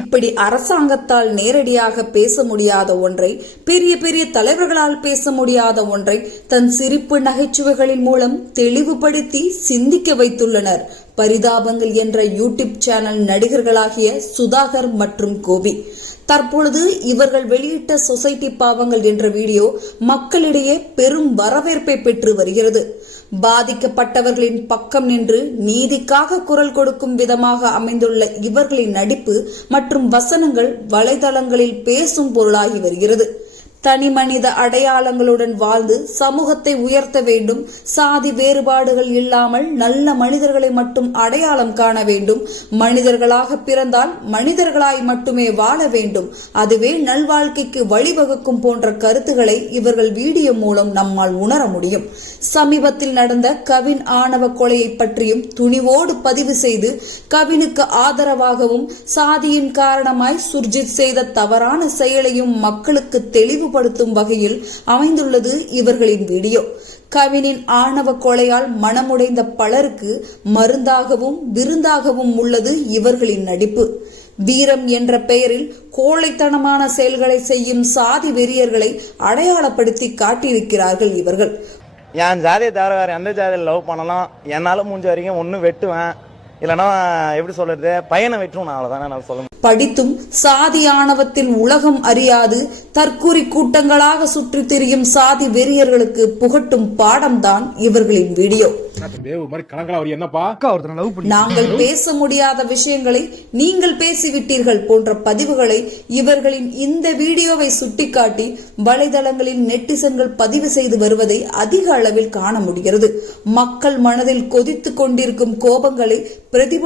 இப்படி அரசாங்கத்தால் நேரடியாக பேச முடியாத ஒன்றை, பெரிய பெரிய தலைவர்களால் பேச முடியாத ஒன்றை தன் சிரிப்பு நகைச்சுவைகளின் மூலம் தெளிவுபடுத்தி சிந்திக்க வைத்துள்ளனர் பரிதாபங்கள் என்ற யூடியூப் சேனல் நடிகர்களாகிய சுதாகர் மற்றும் கோபி. தற்பொழுது இவர்கள் வெளியிட்ட சொசைட்டி பாவங்கள் என்ற வீடியோ மக்களிடையே பெரும் வரவேற்பை பெற்று வருகிறது. பாதிக்கப்பட்டவர்களின் பக்கம் நின்று நீதிக்காக குரல் கொடுக்கும் விதமாக அமைந்துள்ள இவர்களின் நடிப்பு மற்றும் வசனங்கள் வலைதளங்களில் பேசும் பொருளாகி வருகிறது. தனி மனித அடையாளங்களுடன் வாழ்ந்து சமூகத்தை உயர்த்த வேண்டும், சாதி வேறுபாடுகள் இல்லாமல் நல்ல மனிதர்களை மட்டும் அடையாளம் காண வேண்டும், மனிதர்களாக பிறந்தால் மனிதர்களாய் மட்டுமே வாழ வேண்டும், அதுவே நல்வாழ்க்கைக்கு வழிவகுக்கும் போன்ற கருத்துக்களை இவர்கள் வீடியோ மூலம் நம்மால் உணர முடியும். சமீபத்தில் நடந்த கவின் ஆணவ கொலையை பற்றியும் துணிவோடு பதிவு செய்து கவினுக்கு ஆதரவாகவும் சாதியின் காரணமாய் சுர்ஜித் செய்த தவறான செயலையும் மக்களுக்கு தெளிவுபடுத்தும் வகையில் அமைந்துள்ளது இவர்களின் வீடியோ. கவினின் ஆணவ கொலையால் மனமுடைந்த பலருக்கு மருந்தாகவும் விருந்தாகவும் உள்ளது இவர்களின் நடிப்பு. வீரம் என்ற பெயரில் கோழைத்தனமான செயல்களை செய்யும் சாதி வெறியர்களை அடையாளப்படுத்தி காட்டியிருக்கிறார்கள் இவர்கள். என் ஜாதியை தவிர வேறு எந்த ஜாதியில் லவ் பண்ணலாம், என்னால் முடிஞ்ச வரைக்கும் ஒன்று வெட்டுவேன், இல்லைன்னா எப்படி சொல்றது, பையனை வெட்டுவேன், அவ்வளோதானே நான் சொல்ல. படித்தும் சாதி ஆணவத்தில் உலகம் அறியாது தற்கூரி கூட்டங்களாக சுற்றி திரியும் சாதி வெறியர்களுக்கு புகட்டும் பாடம்தான் இவர்களின் வீடியோ. நாங்கள் பேச முடியாத விஷயங்களை நீங்கள் பேசிவிட்டீர்கள் போன்ற பதிவுகளை இவர்களின் இந்த வீடியோவை சுட்டிக்காட்டி வலைதளங்களில் நெட்டிசன்கள் பதிவு செய்து வருவதை அதிக அளவில் காண முடிகிறது. மக்கள் மனதில் கொதித்துக் கொண்டிருக்கும் கோபங்களை பிரதிபலி